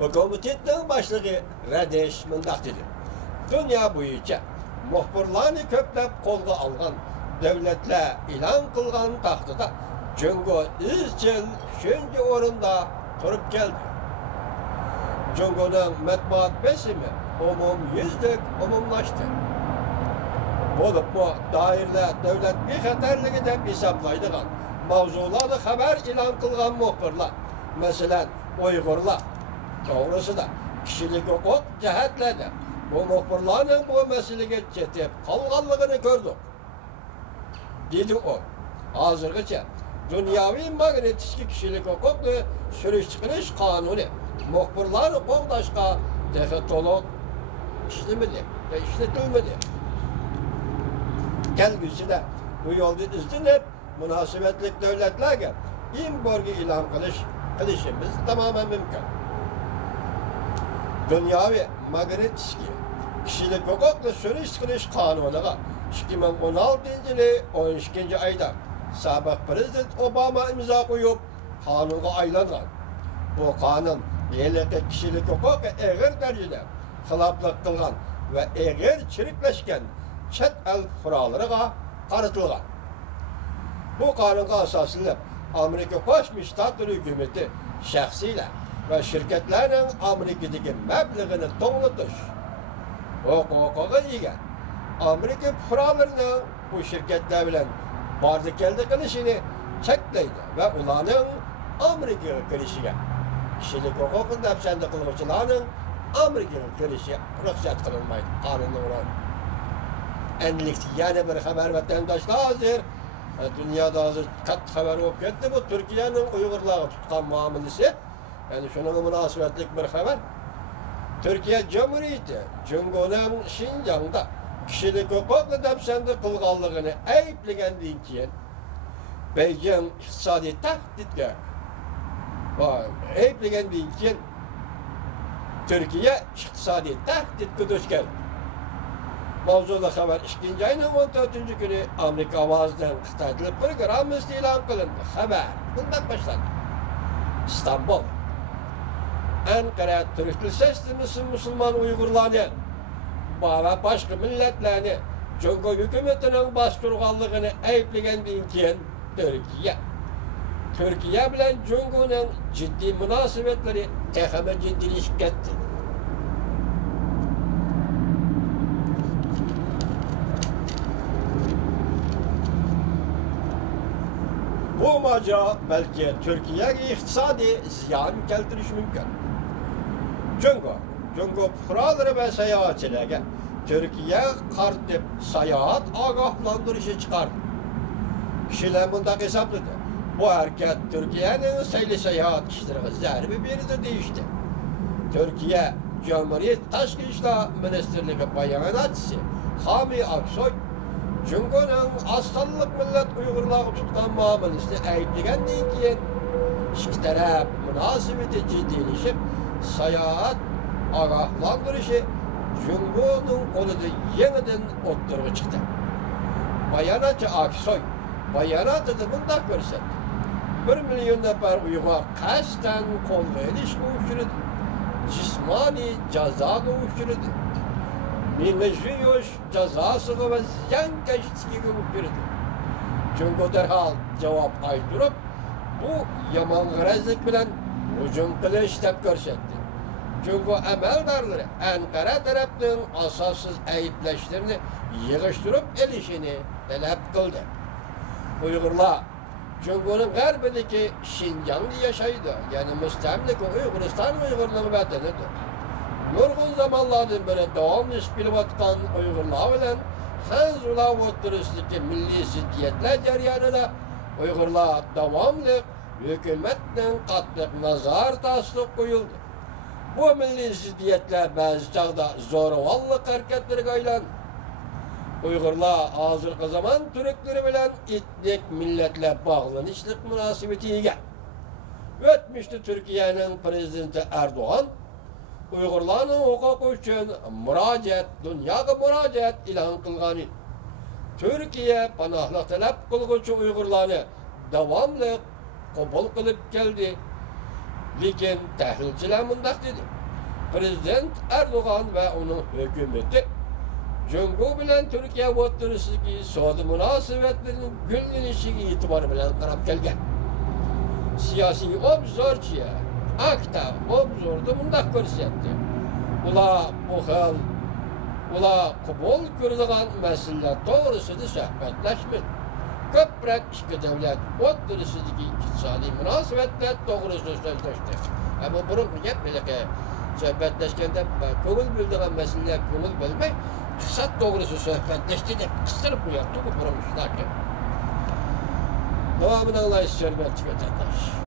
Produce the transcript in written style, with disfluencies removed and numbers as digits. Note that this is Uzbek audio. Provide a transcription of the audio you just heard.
Bu komitetning boshlig'i Radesh mundaq dedi. Dunyo bo'yicha muxbirlarni ko'plab qo'lga olgan davlatlar e'lon qilgan taqdirda Jungo izchil shuncha o'rinda turib keldi. Jungoning matbuot besimi umumyuzlik umumlashdi. Bo'libmi doiralar davlat bexatarligi deb hisoblaydigan mavzularni xabar e'lon qilgan muxbirlar, masalan, Uyg'urlar to'g'risida kishilik huquq jihatlarda bu muxbirlarning bu masalaga chetib qolganligini ko'rdik. Dedi u. Hozirgacha dunyoviy magnetik kishilik huquqni surish chiqarish qonuni muxbirlarni qo'llashga to'liq ishlatilmadi. Kelgusida bu yo'lda izlanib munosabatli davlatlarga embargo e'lon qilishimiz tamoman mumkin. Dunyoviy magnetik kishilik huquqni surish chiqarish qonuniga 2016-yil 12-oyda sobiq prezident Obama imzo qo'yib qonunga aylangan. Bu qonun yellikda kishilik huquqi og'ir darajada xiloflik qilgan va og'ir chiriklashgan chet el fuqarolariga qaratilgan. Bu qonunga asoslanib Amerika Qo'shma Shtatlar hukumati shaxsiylar va shirkatlarning Amerikadagi mablag'ini to'latish huquqiga ega. Amerika fuqarolarining bu shirkatlar bilan bordi-keldi qilishini cheklaydi va ularning Amerikaga kirishiga, kishilik huquqini dafsanda qiluvchilarning Amerikaga kirishi ruxsat qilinmaydi. Qonunning uran. Endilikda yana bir xabar vatandoshlar hozir dunyoda hozir katta xabar bo'lib ketdi. Bu Turkiyaning Uyg'urlarga tutgan muomalasi. Yani şunun münasebetlik bir haber. Türkiye Cumhuriyeti Jungo'nun Şinjan'da kişilik hukukla depsende kılganlığını ayıplagandan keyin Beijing iqtisodiy tahdidga ayıplagandan keyin Türkiye iqtisodiy tahdidga duch keldi. Mavzuda xabar 2-oyning 14-kuni Amerika ovozidan Xitoy tili programmasi e'lon qilindi. Xabar bundan boshlandi. İstanbul Ankara Türk Lisesi Müslüman Uygurlarını ve başka milletlerini Jungo hükümetinin bastırganlığını ayıplagandan keyin Türkiye bilen Jungo'nun ciddi münasebetleri tehame ciddileşip ketdi. Bu macera belki Türkiye'ye iktisadi ziyan keltiriş mümkün. Jungo fuqarolari ve seyahatçilerge Türkiye kartip seyahat agahlandırışı çıkardı. Kişiler bundan hesapladı. Bu hareket Türkiye'nin sayılı seyahat işlerine zerbi bir değişti. Türkiye Cumhuriyet Taşkı İşler Ministerliği bayanatçısı Hami Aksoy Jungo'nun aslanlık millet Uygurlar'ı tutkan muamelesini ayıplagandan keyin iki taraf münasebeti ciddileşip seyahat agahlandırışı Jungo'nun kolunda yeniden ortaya çıktı. Bayanatçı Aksoy bayanatı da bundan görsetti. 1 milyon nefar Uygur kasten kolga ilişki uçurdu. Cismani cezaga uçurdu. Minmejiyuş cezası ve ziyankeşliği uçurdu. Jungo derhal cevap aytırıp bu yaman gırezlik bilen hücum kılıç dep görsetti. Jungo emeldarları Ankara tarafının asassız ayıpleşlerini yığıştırıp elişini talep kıldı. Uygurlar Jungo'nun garbideki Şinjan'da yaşaydı. Yani müstemlik Uygur'istan Uygurluğu bedenidir. Nurgun zamanlardan beri devamlı işbirlikten Uygurlar bilen Hanzula oturuştaki milli ziddiyetler jaryanında Uygurlar devamlı hükümetten katlık nazar taslık koyuldu. Bu milli ziddiyetler bazı çağda zoravallık hareketleri aylandı. Uygurlar hazırkı zaman Türkleri bilen etnik milletler bağlanışlık münasebetiyle. Ötmüştü Türkiye'nin prezidenti Erdoğan, Uygurların hukuku için dünyaya müracaat ilan kılganı. Türkiye panahlık talep kılgıcı Uygurlarını devamlı kabul kılıp geldi. Lekin tahlilchilar mundaq dedi. Prezident Erdoğan ve onun hükümeti Cumhur bilen Türkiye o'rtasidagi savdo munosabatlarining gullanishga e'tibor bilan qarab kelgan. Siyosiy obzorchi Akta obzorda bundaq ko'rsatdi. Ular qabul ko'rilgan masalalar to'g'risida suhbatlashmadi. Ko'proq ikki davlat o'rtasidagi iqtisodiy munosabatlar to'g'risida so'zlashdi. Bu burungi gap belki suhbatlashganda ko'ngil bo'ladigan masalalar ko'ngil bo'lmay, iqtisod to'g'risida suhbatlashdi deb qistirib qo'yapti bu burungilar. Davomini anglash, hurmatli vatandosh.